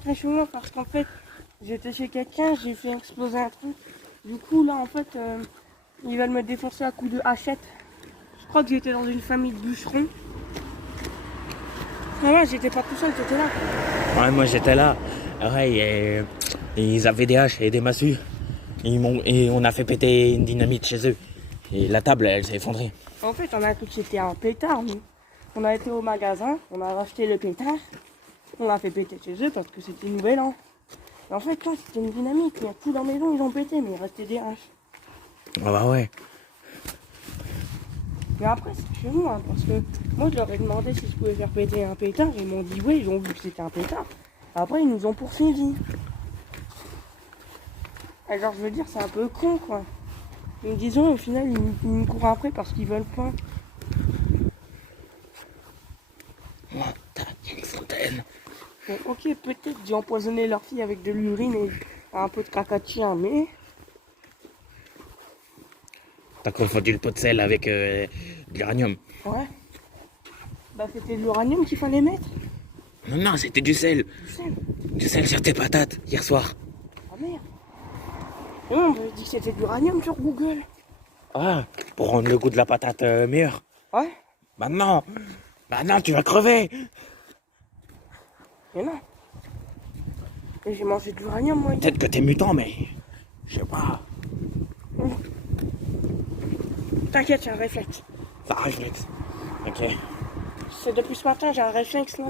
rentrer chez moi parce qu'en fait, j'étais chez quelqu'un, j'ai fait exploser un truc. Du coup, là, en fait, ils veulent me défoncer à coups de hachette. Je crois que j'étais dans une famille de bûcherons. Mais ouais, j'étais pas tout seul, t'étais là. Ouais, moi j'étais là. Ouais, et ils avaient des haches et des massues. Et on a fait péter une dynamite chez eux. Et la table, elle s'est effondrée. En fait, on a cru que c'était un pétard, nous. On a été au magasin, on a racheté le pétard. On l'a fait péter chez eux parce que c'était nouvel an. Et en fait, là, c'était une dynamite. Il y a tout dans la maison, ils ont pété, mais il restait des haches. Ah bah ouais. Mais après, c'est chez moi, parce que moi, je leur ai demandé si je pouvais faire péter un pétard. Ils m'ont dit oui, ils ont vu que c'était un pétard. Après, ils nous ont poursuivis. Alors, je veux dire, c'est un peu con, quoi. Mais disons, au final, ils me courent après parce qu'ils veulent pas. Oh, t'as une fontaine. Bon, ok, peut-être j'ai empoisonné leur fille avec de l'urine et un peu de caca de chien, mais... T'as confondu le pot de sel avec de l'uranium. Ouais. Bah, c'était de l'uranium qu'il fallait mettre. Non, non, c'était du sel. Du sel. Du sel sur tes patates, hier soir. Ah merde. Et on m'avait dit que c'était de l'uranium sur Google. Ah, pour rendre le goût de la patate meilleur. Ouais. Maintenant, tu vas crever. Mais non. Et j'ai mangé de l'uranium, moi. Peut-être que t'es mutant, mais je sais pas. T'inquiète, j'ai un réflexe. Ça réflexe. Ok. C'est depuis ce matin, j'ai un réflexe, là.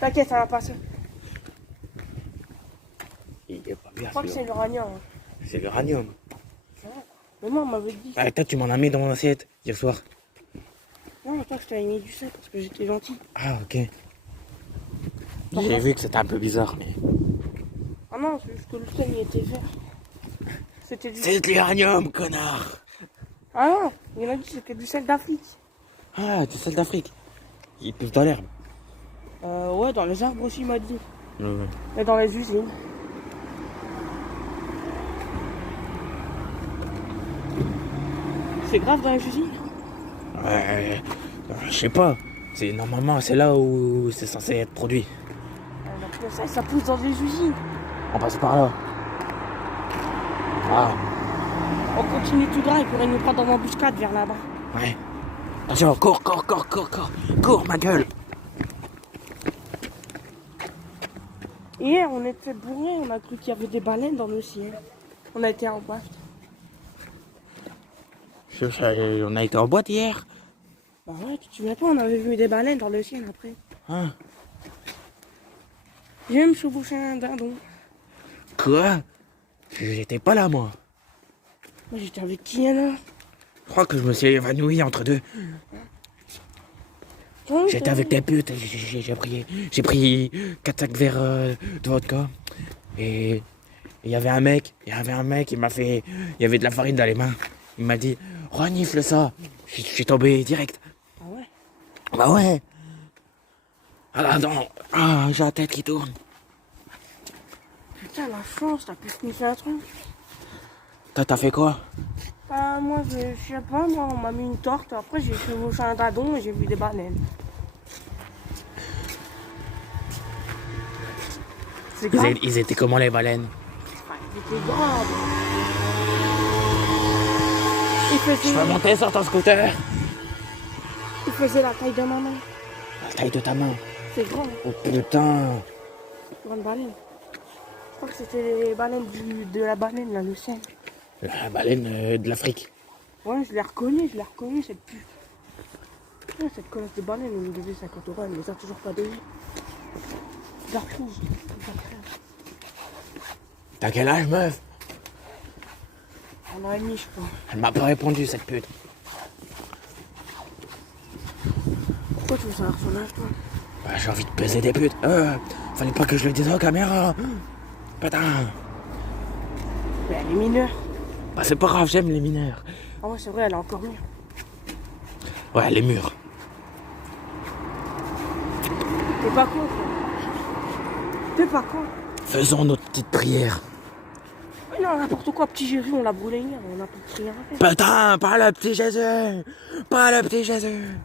T'inquiète, ça va passer. Il est pas bien. Je crois que c'est l'uranium. Hein. C'est l'uranium. Mais moi, on m'avait dit. Ah, toi, tu m'en as mis dans mon assiette hier soir. Non, toi, je t'avais mis du sel parce que j'étais gentil. Ah, ok. J'ai vu que c'était un peu bizarre, mais... Ah non, c'est juste que le sel, il était vert. C'était du... C'est de l'uranium, connard. Ah non, il a dit que c'était du sel d'Afrique. Ah, du sel d'Afrique. Il pousse dans l'herbe. Ouais, dans les arbres aussi, il m'a dit. Ouais. Et dans les usines. C'est grave dans les usines. Ouais, je sais pas. Normalement, c'est là où c'est censé être produit. Ça pousse dans des usines. On passe par là. Ah, On continue tout droit, il pourrait nous prendre en embuscade vers là-bas. ouais. Attention, cours, ma gueule. Hier, on était bourrés, on a cru qu'il y avait des baleines dans le ciel. On a été en boîte. On a été en boîte hier. Bah ouais, tu te souviens pas, on avait vu des baleines dans le ciel après. Ah. J'ai me chevauché un dindon. Quoi? J'étais pas là, moi. Moi, j'étais avec qui, alors? Je crois que je me suis évanoui entre deux. J'étais avec des putes. J'ai pris 4 sacs verres de vodka. Et il y avait un mec, il m'a fait... Il y avait de la farine dans les mains. Il m'a dit, renifle ça. Je suis tombé direct. Ah ouais? Bah ouais. Ah non. Ah, j'ai la tête qui tourne. Putain, la chance, t'as pu sniffer un truc. T'as fait quoi? Bah, moi, je sais pas, moi, on m'a mis une torte. Après, j'ai chevauché un dindon et j'ai vu des baleines. C'est grave. Ils étaient comment les baleines? Ah, ils étaient graves. Il Je faisait, peux monter sur ton scooter? il faisait la taille de ma main. La taille de ta main. C'est grand, Oh putain. grande baleine. Je crois que c'était les baleines de la baleine, là, le sel. La baleine de l'Afrique. Ouais, je l'ai reconnue, cette pute. Ouais, cette connasse de baleine, elle nous devait 50 €, elle les a toujours pas donné. Je la retrouve. T'as quel âge, meuf? 1 an et demi, je crois. Elle m'a pas répondu, cette pute. Pourquoi tu veux savoir son âge, toi? Bah, j'ai envie de baiser des putes. Fallait pas que je le dise aux caméras. Putain. Mais elle est mineure. Bah, c'est pas grave, j'aime les mineurs. Ah ouais, c'est vrai, elle est encore mieux. Ouais, les murs. T'es pas con, quoi. T'es pas con. Faisons notre petite prière. Mais non, n'importe quoi, petit Jésus, on l'a brûlé hier, on n'a plus de rien à faire. Putain, pas le petit Jésus. Pas le petit Jésus.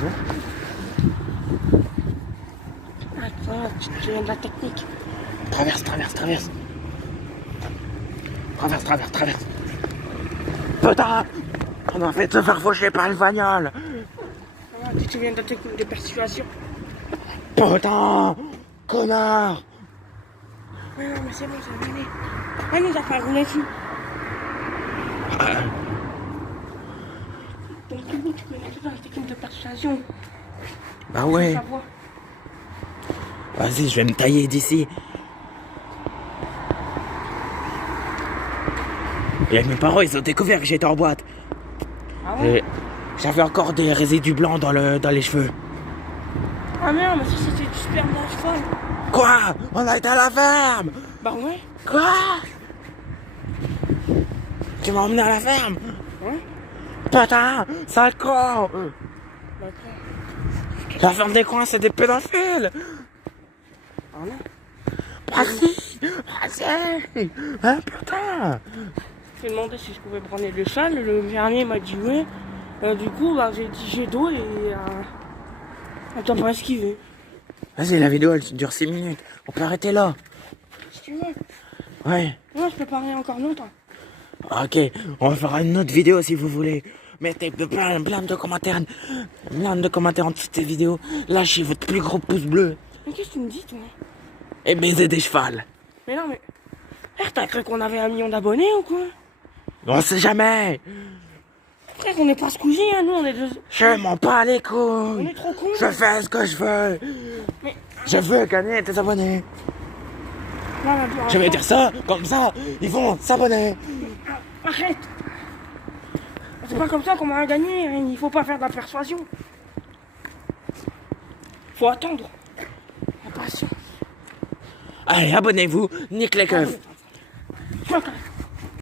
raison. Attends, tu viens de la technique. Traverse. Putain! On a fait se faire faucher par le vagnol. Ah, tu te souviens de la technique de persuasion? Putain! Connard! Ouais, non, mais c'est bon, ça va aller. Ah, nous a pas roulé dessus. Donc, tu connais tout dans la technique de persuasion. Bah ouais. Ça voit. Vas-y, je vais me tailler d'ici. Et mes parents, ils ont découvert que j'étais en boîte. Ah ouais? Et j'avais encore des résidus blancs dans les cheveux. Ah merde, mais ça c'était du sperme d'un cheval. Quoi? On a été à la ferme! Bah ouais. Quoi? Tu m'as emmené à la ferme? Ouais. Putain, sale con! D'accord. La ferme des coins, c'est des pédophiles! Ah non. Vas-y! Hein, putain! J'ai demandé si je pouvais prendre le cheval, le fermier m'a dit oui. Du coup, bah, j'ai dit j'ai d'eau et attends, pas esquiver. Vas-y, la vidéo, elle dure 6 minutes. On peut arrêter là. Si tu veux. Ouais. Non, je peux parler encore longtemps. Ok, on fera une autre vidéo si vous voulez. Mettez plein de commentaires. Plein de commentaires en dessous de cette vidéo. Lâchez votre plus gros pouce bleu. Mais qu'est-ce que tu me dis, toi? Et baisez des chevals. Mais non, mais. Frère, t'as cru qu'on avait 1 million d'abonnés ou quoi? On sait jamais. Frère, on n'est pas squeezie, hein, nous, on est deux. Je m'en bats les On couilles. est trop cons. Je fais ce que je veux. Mais. Je veux gagner des abonnés. Non, mais pour Je vais l'instant- dire ça, comme ça, ils vont s'abonner. Arrête! C'est pas comme ça qu'on va gagner, hein. Il faut pas faire de la persuasion. Faut attendre. La patience. Allez, abonnez-vous, nique les keufs. Attends.